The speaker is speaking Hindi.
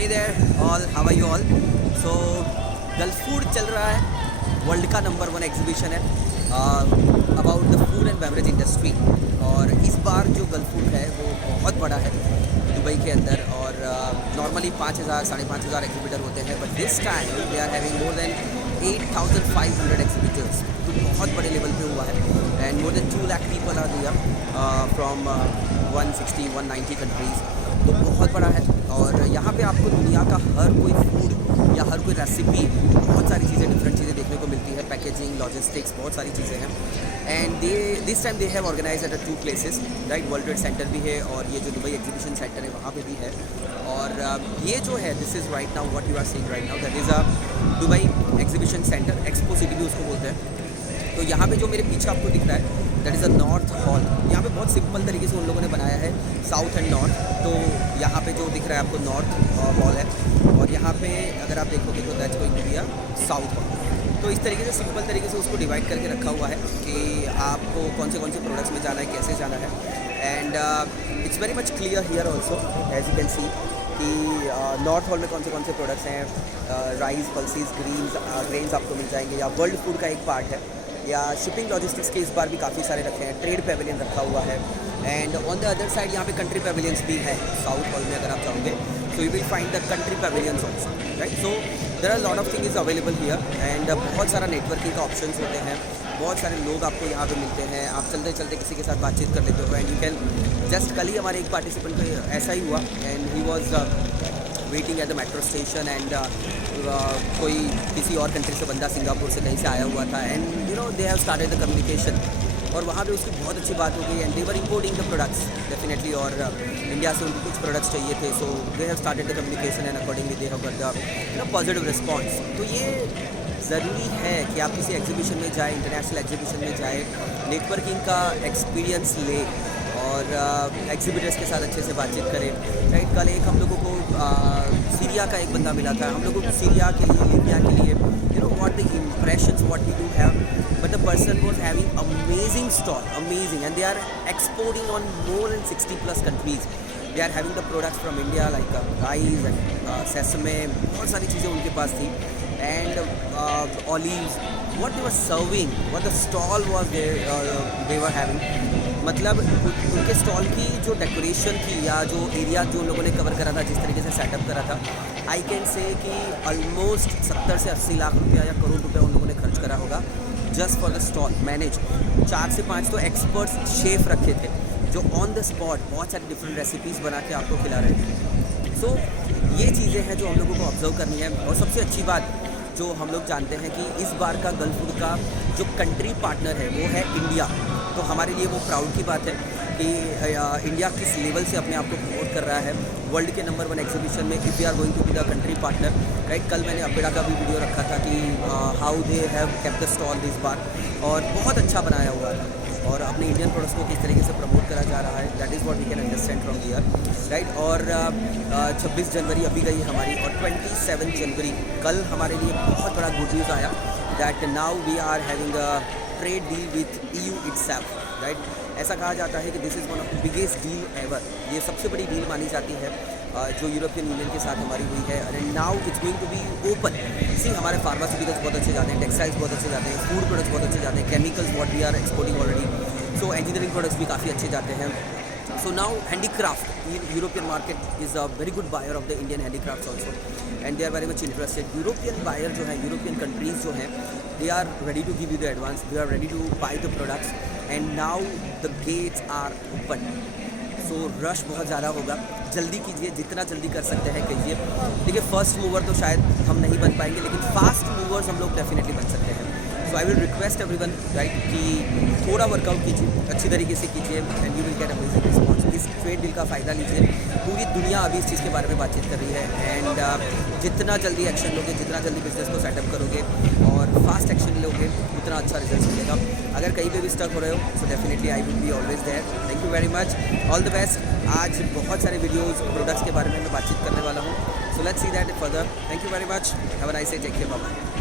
Hey there all, how are you all. So gulf food चल रहा है, वर्ल्ड का नंबर 1 एग्जीबिशन है about the food and beverage industry. और इस बार जो गल्फ फूड है वो बहुत बड़ा है दुबई के अंदर। और नॉर्मली 5,000 5,500 एग्जीबिटर होते हैं, but this time they are having more than 8,500 exhibitors. तो बहुत बड़े लेवल पे हुआ है and more than 2 lakh people are there from 160-190 countries. तो बहुत बड़ा है और यहाँ पे आपको दुनिया का हर कोई फूड या हर कोई रेसिपी, बहुत सारी चीज़ें, डिफरेंट चीज़ें देखने को मिलती है। पैकेजिंग, लॉजिस्टिक्स, बहुत सारी चीज़ें हैं। And this time they have organise at 2 places, right. World trade centre भी है और ये जो दुबई एग्जीबिशन सेंटर है वहाँ पे भी है। और ये जो है, this is right now what you are seeing right now, that is a Dubai exhibition centre, expo city भी उसको बोलते हैं। तो यहाँ पे जो मेरे पीछे आपको दिख रहा है that is a north hall. यहाँ पे बहुत सिंपल तरीके से उन लोगों ने बनाया है, साउथ एंड नॉर्थ। तो यहाँ पे जो दिख रहा है आपको नॉर्थ हॉल है, और यहाँ पे अगर आप देखोगे तो that's going to be a south hall. तो इस तरीके से सिंपल तरीके से उसको डिवाइड करके रखा हुआ है कि आपको कौन से प्रोडक्ट्स में जाना है, कैसे जाना है। And it's very much clear here also, as you can see कि नॉर्थ हॉल में कौन से प्रोडक्ट्स हैं। राइस, पल्सीज, ग्रेन्स आपको मिल जाएंगे, या वर्ल्ड फूड का एक पार्ट है, या शिपिंग लॉजिस्टिक्स के इस बार भी काफ़ी सारे रखे हैं। ट्रेड पेविलियन रखा हुआ है and on the other side यहाँ पे कंट्री पेविलियंस भी हैं साउथ हॉल में अगर आप चाहोगे। So you will find the country pavilions also, right. So there are lot of thing is available here and बहुत सारा नेटवर्किंग का ऑप्शंस होते हैं। बहुत सारे लोग आपको यहाँ पे मिलते हैं, आप चलते चलते किसी के साथ बातचीत कर लेते हो। एंड यू कैन जस्ट, कल ही हमारे एक पार्टिसिपेंट को ऐसा ही हुआ and he was waiting at the metro station and कोई किसी और कंट्री से बंदा सिंगापुर से कहीं से आया हुआ था and you know they have started the communication. और वहाँ पे उसकी बहुत अच्छी बात हो गई and they were importing the products definitely, और इंडिया से उनको कुछ प्रोडक्ट्स चाहिए थे। So they have started the communication and accordingly they have got the positive response. तो ये ज़रूरी है कि आप किसी एग्जीबिशन में जाएँ, इंटरनेशनल एग्जीबिशन में जाएँ, नेटवर्किंग का एक्सपीरियंस ले और एग्जीबिटर्स के साथ अच्छे से बातचीत करें, राइट। कल एक हम लोगों को सीरिया का एक बंदा मिला था, हम लोगों को सीरिया के लिए, लीबिया के लिए, you know what the impressions what we do have, but the person was having amazing stall, amazing, and they are exporting on more than 60+ countries. They are having the products from India like rice and sesame, बहुत सारी चीज़ें उनके पास थी। And olives, what they were serving, what the stall was they were having, मतलब उनके स्टॉल की जो डेकोरेशन थी या जो एरिया जो लोगों ने कवर करा था, जिस तरीके से सेटअप करा था, आई कैन से कि ऑलमोस्ट 70 से 80 लाख रुपया या करोड़ रुपया उन लोगों ने खर्च करा होगा just for the stall manage. 4 से 5 तो एक्सपर्ट्स शेफ रखे थे जो ऑन द स्पॉट बहुत सारी डिफरेंट रेसिपीज़ बना के आपको खिला रहे थे। सो ये चीज़ें हैं जो हम लोगों को ऑब्जर्व करनी है। और सबसे अच्छी बात जो हम लोग जानते हैं कि इस बार का गल्फ फूड का जो कंट्री पार्टनर है वो है इंडिया। तो हमारे लिए वो प्राउड की बात है कि इंडिया किस लेवल से अपने आप को प्रमोट कर रहा है वर्ल्ड के नंबर 1 एग्जीबिशन में, if we are going to be the country partner, right. कल मैंने अपेड़ा का भी वीडियो रखा था कि how they have kept the stall this बार, और बहुत अच्छा बनाया हुआ था और अपने इंडियन प्रोडक्ट्स को किस तरीके से प्रमोट करा जा रहा है, that is what we can understand from here, right. और 26 जनवरी अभी गई हमारी, और 27 जनवरी कल हमारे लिए बहुत बड़ा गुड न्यूज़ आया that now we are having a trade deal with EU itself, right. ऐसा कहा जाता है कि this is one of the biggest deal ever, ये सबसे बड़ी डील मानी जाती है जो यूरोपियन यूनियन के साथ हमारी हुई है। And now it's going to be open. See, हमारे फार्मास्यूटिकल्स बहुत अच्छे जाते हैं, टेक्सटाइल्स बहुत अच्छे जाते हैं, फूड प्रोडक्ट्स बहुत अच्छे जाते हैं, chemicals what we are exporting already, so engineering products भी काफ़ी अच्छे जाते हैं। So now handicraft in European market is a very good buyer of the Indian handicrafts also, and they are very much interested. European buyer जो है, European countries जो हैं, they are ready to give you the advance, they are ready to buy the products, and now the gates are open. So rush बहुत ज़्यादा होगा, जल्दी कीजिए, जितना जल्दी कर सकते हैं कीजिए। देखिए, फर्स्ट मूवर तो शायद हम नहीं बन पाएंगे, लेकिन फास्ट मूवर्स हम लोग डेफिनेटली बन सकते हैं। So I will request everyone, right, कि थोड़ा वर्कआउट कीजिए, अच्छी तरीके से कीजिए, and you will get amazing response. इस ट्रेड डील का फ़ायदा लीजिए, पूरी दुनिया अभी इस चीज़ के बारे में बातचीत कर रही है। एंड जितना जल्दी एक्शन लोगे, जितना जल्दी बिजनेस को सेटअप करोगे और फास्ट एक्शन लोगे, उतना अच्छा रिजल्ट मिलेगा। अगर कहीं पे भी स्टक हो रहे हो, so definitely I will be always there. Thank you very much, all the best. आज बहुत सारे वीडियोज़ प्रोडक्ट्स के बारे में मैं बातचीत करने वाला हूँ, so let's see that further. Thank you very much, have a nice day, take care, bye bye.